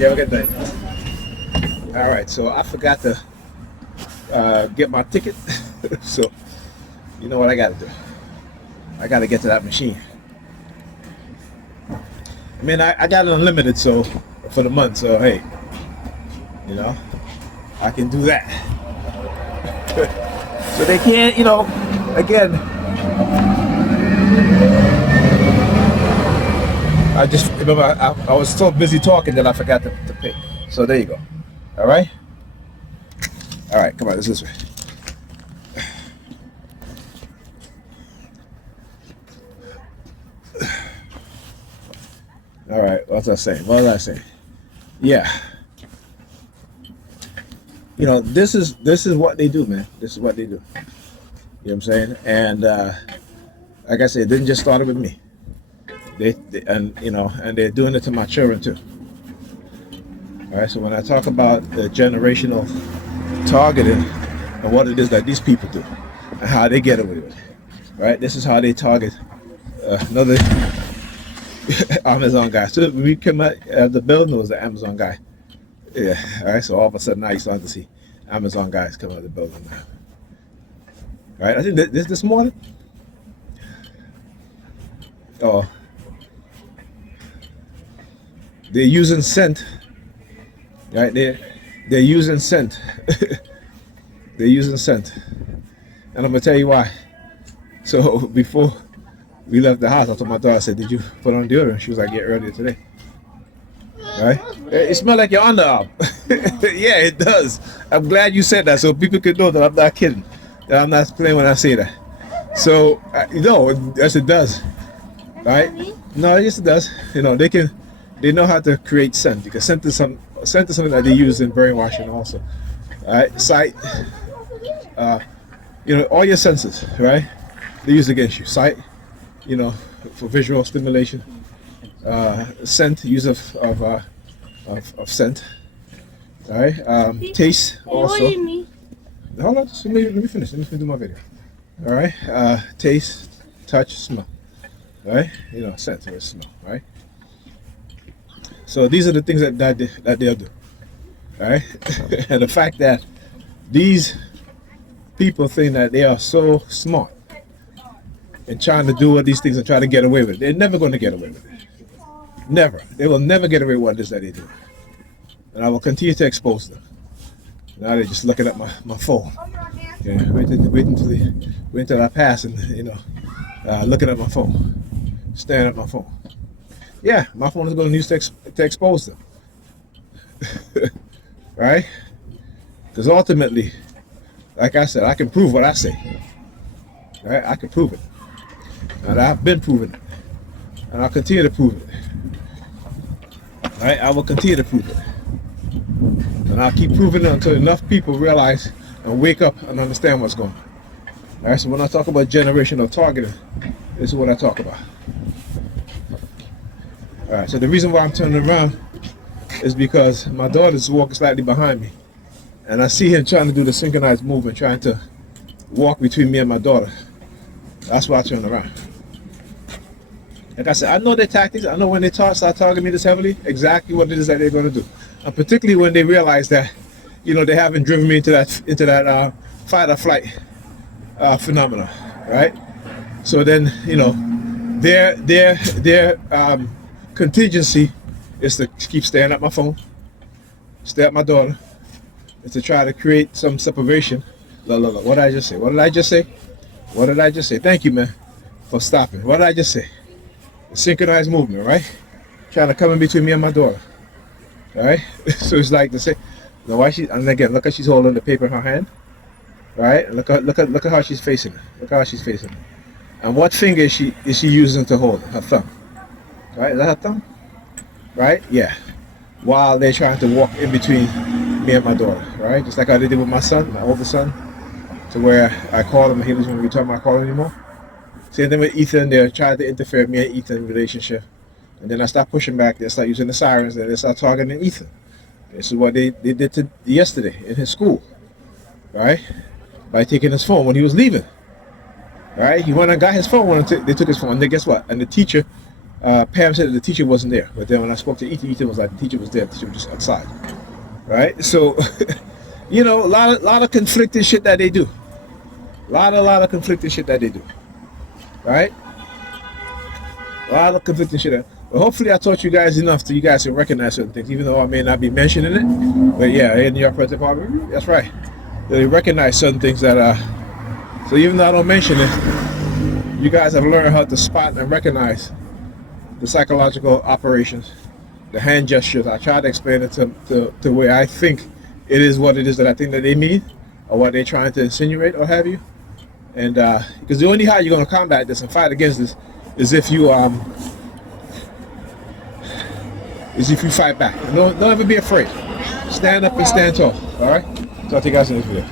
You have a good night. All right, so I forgot to get my ticket. So you know what I got to do? I got to get to that machine. I mean, I got it unlimited, so for the month. So hey, you know, I can do that. So they can't, you know, again. I just remember I was so busy talking that I forgot to pay. So there you go. All right. All right. Come on. This way. All right. What was I saying? What was I saying? Yeah. You know, this is what they do, man. This is what they do. You know what I'm saying? And like I said, it didn't just start with me. They and you know, and they're doing it to my children too. All right. So when I talk about the generational targeting and what it is that these people do and how they get away with it, right? This is how they target another Amazon guy. So we came out the building was the Amazon guy. Yeah. All right. So all of a sudden now you start to see Amazon guys come out of the building now. All right. I think this morning. Oh. They're using scent, right? They're using scent. They're using scent, and I'm gonna tell you why. So before we left the house, I told my daughter, I said, "Did you put on deodorant?" She was like, "Yeah, earlier today." Right? It smells like your underarm. Yeah, it does. I'm glad you said that, so people can know that I'm not kidding. That I'm not playing when I say that. So no, yes, it does. Right? No, yes, it does. You know, they know how to create scent because scent is something that they use in brainwashing also. Right? Sight, you know, all your senses, right? They use against you. Sight, you know, for visual stimulation. Scent, use of scent. Right? Taste also. Hold on, just let me finish. Let me do my video. All right. Taste, touch, smell. Right? You know, scent or smell. Right? So these are the things that they'll do, right? And the fact that these people think that they are so smart and trying to do all these things and try to get away with it, they're never going to get away with it. Never. They will never get away with what it is that they do. And I will continue to expose them. Now they're just looking at my phone. Yeah, wait until I pass and, you know, looking at my phone, staring at my phone. Yeah, my phone is going to use to expose them. Right? Because ultimately, like I said, I can prove what I say. Right? I can prove it. And I've been proving it. And I'll continue to prove it. Right? I will continue to prove it. And I'll keep proving it until enough people realize and wake up and understand what's going on. All right? So when I talk about generational targeting, this is what I talk about. All right, so the reason why I'm turning around is because my daughter's walking slightly behind me. And I see him trying to do the synchronized movement, trying to walk between me and my daughter. That's why I turn around. Like I said, I know their tactics. I know when they start targeting me this heavily, exactly what it is that they're going to do. And particularly when they realize that, you know, they haven't driven me into that fight or flight phenomenon, right? So then, you know, their contingency is to keep staring at my phone, stare at my daughter, is to try to create some separation. Look, what did I just say? What did I just say? What did I just say? Thank you, man, for stopping. What did I just say? The synchronized movement, right? Trying to come in between me and my daughter. All right? So it's like to say, you know, why she, and again, look how she's holding the paper in her hand. Right? And look at how she's facing it. Look how she's facing it. And what finger is she using to hold it? Her thumb. Right? Is that her thumb? Right? Yeah. While they're trying to walk in between me and my daughter. Right? Just like I did with my son, my older son. To where I called him and he doesn't want to return my call anymore. Same thing with Ethan. They're trying to interfere with me and Ethan's relationship. And then I start pushing back. They start using the sirens and they start targeting Ethan. This is what they did to yesterday in his school. Right? By taking his phone when he was leaving. Right? He went and got his phone when they took his phone. And then guess what? And the teacher Pam said that the teacher wasn't there, but then when I spoke to Ethan was like, the teacher was there, the teacher was just outside, right? So, you know, a lot of conflicting shit that they do. A lot of conflicting shit that they do, right? A lot of conflicting shit. But hopefully I taught you guys enough so you guys can recognize certain things, even though I may not be mentioning it. But yeah, in your present department, that's right. They recognize certain things that so even though I don't mention it, you guys have learned how to spot and recognize the psychological operations, the hand gestures. I try to explain it to the way I think it is what it is that I think that they mean, or what they're trying to insinuate or have you. And because the only how you're going to combat this and fight against this is if you fight back. Don't ever be afraid. Stand up and stand tall. All right. So I'll take you guys in this video.